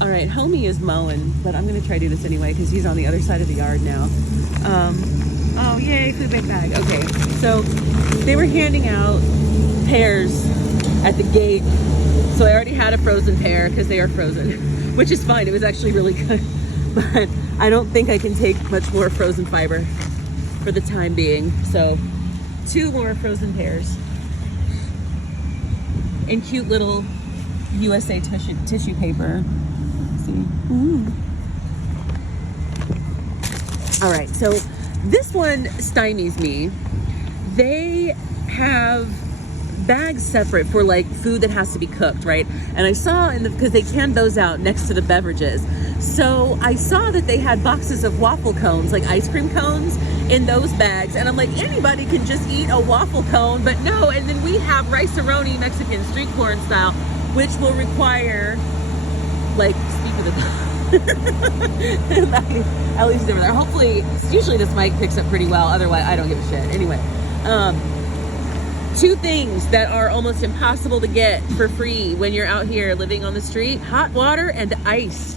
All right, homie is mowing, but I'm gonna try to do this anyway because he's on the other side of the yard now. Oh, yay, food bank bag. Okay, so they were handing out pears at the gate. So I already had a frozen pear because they are frozen, which is fine. It was actually really good, but I don't think I can take much more frozen fiber for the time being. So 2 more frozen pears and cute little USA tissue paper. See? Ooh. All right, so this one stymies me. They have bags separate for like food that has to be cooked, right? And I saw because they canned those out next to the beverages. So I saw that they had boxes of waffle cones, like ice cream cones in those bags. And I'm like, anybody can just eat a waffle cone, but no. And then we have rice-a-roni Mexican street corn style, which will require, like, speak of the at least over there. Hopefully, usually this mic picks up pretty well. Otherwise, I don't give a shit. Anyway, 2 things that are almost impossible to get for free when you're out here living on the street: hot water and ice.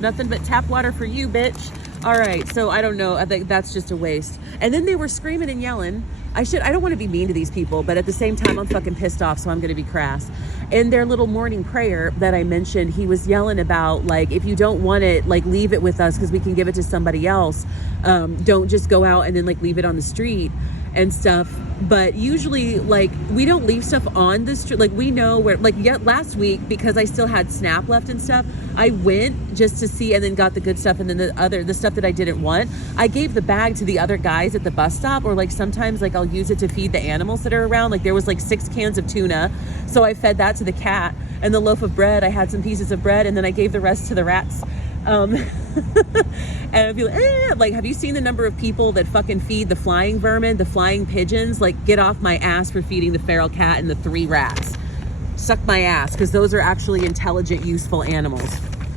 Nothing but tap water for you, bitch. All right, so I don't know. I think that's just a waste. And then they were screaming and yelling. I don't want to be mean to these people, but at the same time, I'm fucking pissed off, so I'm going to be crass. In their little morning prayer that I mentioned, he was yelling about, like, if you don't want it, like, leave it with us because we can give it to somebody else. Don't just go out and then, like, leave it on the street and stuff. But usually, like, we don't leave stuff on the street. Like, we know where, like, last week, because I still had Snap left and stuff, I went just to see and then got the good stuff, and then the stuff that I didn't want, I gave the bag to the other guys at the bus stop, or like sometimes like I'll use it to feed the animals that are around. Like there was like 6 cans of tuna, so I fed that to the cat, and the loaf of bread, I had some pieces of bread, and then I gave the rest to the rats. And I'd be like, have you seen the number of people that fucking feed the flying vermin, the flying pigeons? Like, get off my ass for feeding the feral cat and the 3 rats. Suck my ass, because those are actually intelligent, useful animals.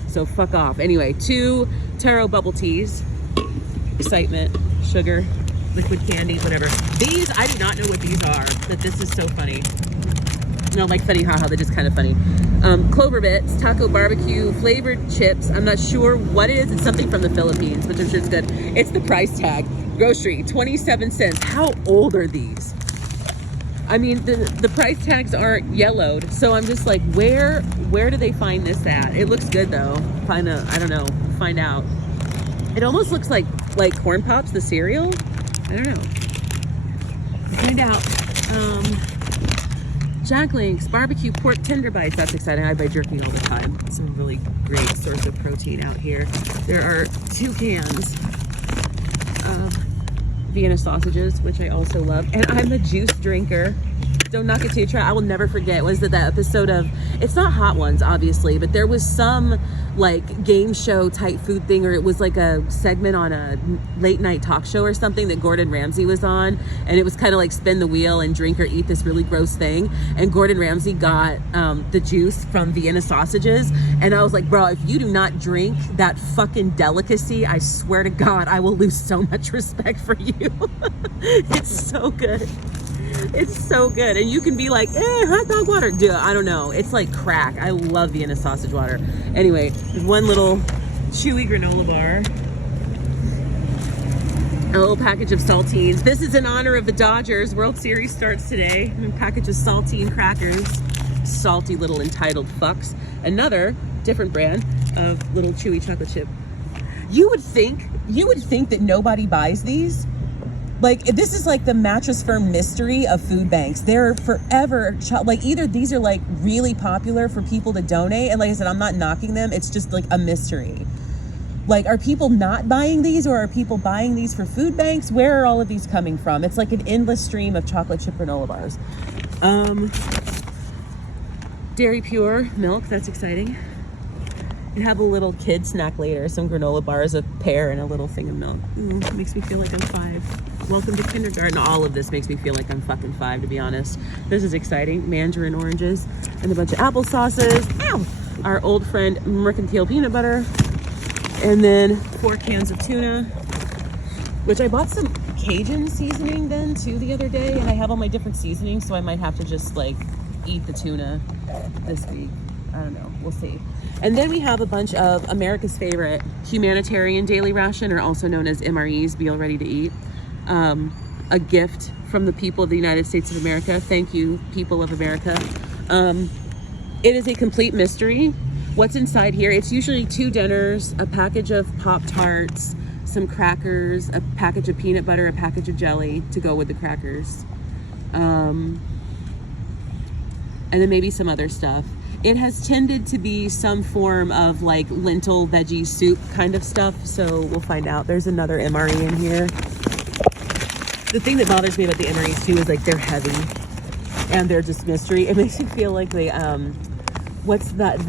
So fuck off. Anyway, 2 taro bubble teas, excitement, sugar, liquid candy, whatever. These, I do not know what these are, but this is so funny. No, like funny, haha, they're just kind of funny. Clover Bits, taco barbecue, flavored chips. I'm not sure what it is. It's something from the Philippines, but I'm sure it's good. It's the price tag. Grocery, 27 cents. How old are these? I mean, the price tags aren't yellowed, so I'm just like, where do they find this at? It looks good though. I don't know. Find out. It almost looks like Corn Pops, the cereal. I don't know. Find out. Jack Link's barbecue pork tender bites. That's exciting. I buy jerky all the time. It's a really great source of protein out here. There are 2 cans of Vienna sausages, which I also love. And I'm a juice drinker. Don't knock it till you try. I will never forget. Was it that episode of, it's not Hot Ones, obviously, but there was some like game show type food thing, or it was like a segment on a late night talk show or something that Gordon Ramsay was on, and it was kind of like spin the wheel and drink or eat this really gross thing, and Gordon Ramsay got the juice from Vienna sausages, and I was like, bro, if you do not drink that fucking delicacy, I swear to God, I will lose so much respect for you. It's so good. It's so good. And you can be like, hot dog water. Dude, I don't know. It's like crack. I love Vienna sausage water. Anyway, there's one little chewy granola bar. A little package of saltines. This is in honor of the Dodgers. World Series starts today. A package of saltine crackers. Salty little entitled fucks. Another different brand of little chewy chocolate chip. You would think that nobody buys these. Like, this is like the Mattress Firm mystery of food banks. They're forever, like, either these are like really popular for people to donate, and like I said, I'm not knocking them, it's just like a mystery. Like, are people not buying these, or are people buying these for food banks? Where are all of these coming from? It's like an endless stream of chocolate chip granola bars. Dairy Pure milk, that's exciting. And have a little kid snack later, some granola bars, a pear, and a little thing of milk. Makes me feel like I'm 5. Welcome to kindergarten. All of this makes me feel like I'm fucking 5, to be honest. This is exciting. Mandarin oranges and a bunch of apple sauces. Ow! Our old friend mercantile peanut butter. And then 4 cans of tuna, which I bought some Cajun seasoning then too the other day, and I have all my different seasonings, so I might have to just like eat the tuna this week. I don't know. We'll see. And then we have a bunch of America's favorite humanitarian daily ration, or also known as MREs, Meal Ready to Eat. A gift from the people of the United States of America. Thank you, people of America. It is a complete mystery what's inside here. It's usually 2 dinners, a package of Pop-Tarts, some crackers, a package of peanut butter, a package of jelly to go with the crackers. And then maybe some other stuff. It has tended to be some form of like lentil veggie soup kind of stuff, so we'll find out. There's another MRE in here. The thing that bothers me about the MREs too is like they're heavy and they're just mystery. It makes me feel like they what's that,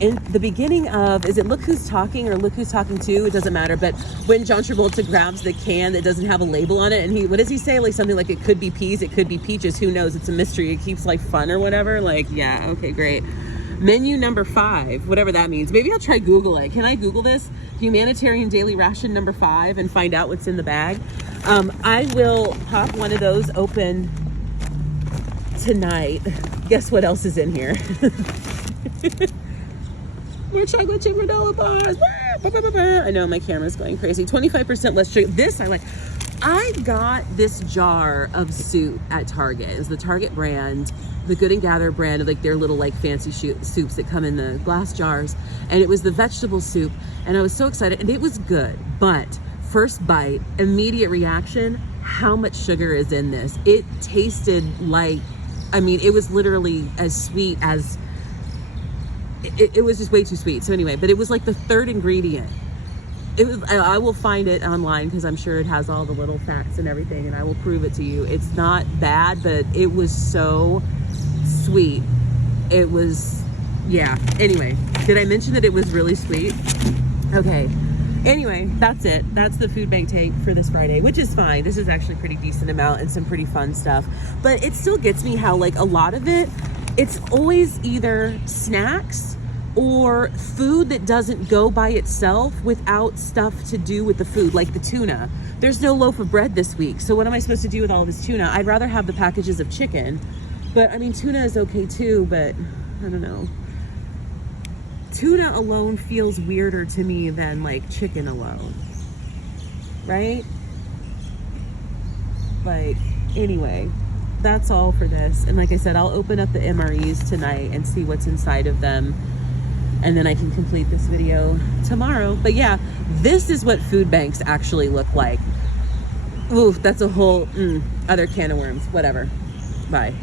in the beginning of, is it Look Who's Talking or Look Who's Talking To? It doesn't matter. But when John Travolta grabs the can that doesn't have a label on it, and what does he say? Like something like, it could be peas, it could be peaches, who knows? It's a mystery. It keeps like fun or whatever. Like, yeah, okay, great. Menu number 5, whatever that means. Maybe I'll try Google it. Can I Google this? Humanitarian daily ration number 5 and find out what's in the bag. I will pop one of those open tonight. Guess what else is in here? More chocolate chip granola bars. I know my camera's going crazy. 25% less sugar. This I like. I got this jar of soup at Target. It's the Target brand, the Good and Gather brand of like their little like fancy soups that come in the glass jars. And it was the vegetable soup. And I was so excited, and it was good. But first bite, immediate reaction, how much sugar is in this? It tasted like, I mean, it was literally as sweet as, it was just way too sweet. So anyway, but it was like the 3rd ingredient. It was, I will find it online because I'm sure it has all the little facts and everything, and I will prove it to you. It's not bad, but it was so sweet. It was, yeah. Anyway, did I mention that it was really sweet? Okay. Anyway, that's it. That's the food bank take for this Friday, which is fine. This is actually a pretty decent amount and some pretty fun stuff. But it still gets me how like a lot of it, it's always either snacks or food that doesn't go by itself without stuff to do with the food, like the tuna. There's no loaf of bread this week, so what am I supposed to do with all this tuna? I'd rather have the packages of chicken, but I mean, tuna is okay too, but I don't know. Tuna alone feels weirder to me than like chicken alone, right? Like, anyway, that's all for this. And like I said, I'll open up the MREs tonight and see what's inside of them, and then I can complete this video tomorrow. But yeah, this is what food banks actually look like. Ooh, that's a whole other can of worms. Whatever. Bye.